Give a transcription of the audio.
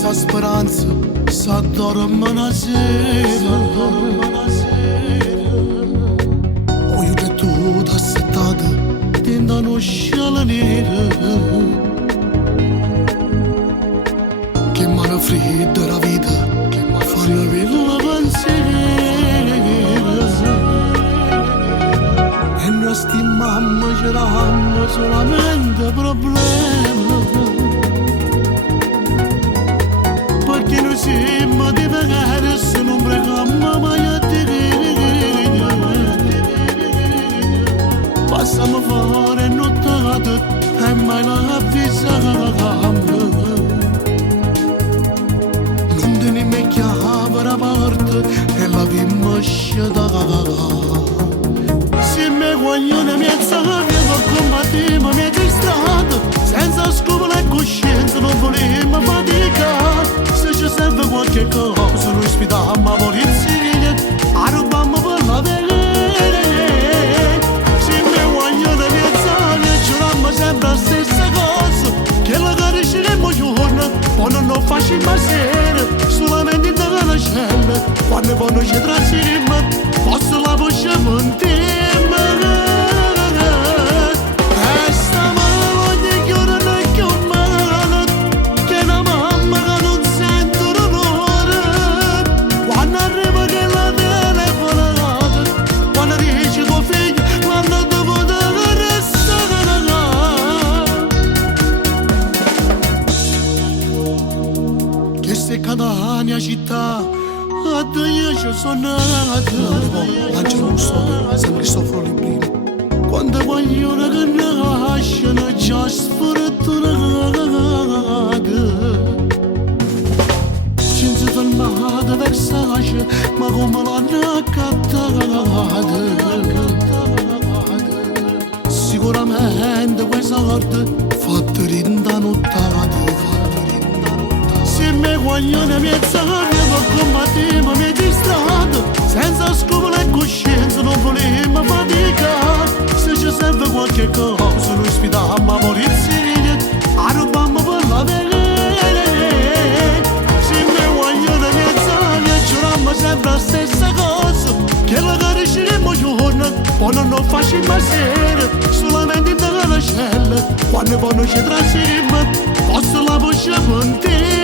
senza speranza s'addorma una sera. O io che tu da settata tenda una sciala nera che mano fredda la vita che mi fanno vedere la pensiera e noi stiamo cercando solamente problemi perché noi siamo di pagare se non preghiamo mai a te. Passiamo fuori notate e mai la avvisiamo. Non te ne mi chiama la parte e la vimoscia. Se mi guaglione mezza avevo combattiamo mezza strada senza scrupoli e coscienza non volevo faticare. Se ci serve qualche cosa noi sfidiamo a polizia a rubammo per la vedere. Se mi guaglione mezza ne giurammo sempre la stessa cosa che la carisceremo giorno poi non lo facciamo sera solamente in la cella quando poi noi ci trasferiamo posso la voce mantenere. Cada mia città a te io ci sono nato. Lanciano un sole, sembri soffro le prime quando vogliono che nascono già sfortunate senza fermata versace ma come l'hanno accattata. Sicuramente questa sorte fatta rinda nottata. Se mi guaglione mezza avevo combattiamo mezza strada senza scrupoli e coscienza non volevo faticare. Se ci serve qualche cosa noi sfidiamo a polizia a rubammo per la vedere. Se mi guaglione mezza ne giurammo sempre la stessa cosa che la carisceremo giorno poi non lo facciamo sera solamente in la cella quando poi noi ci trasferiamo posso la voce mantenere.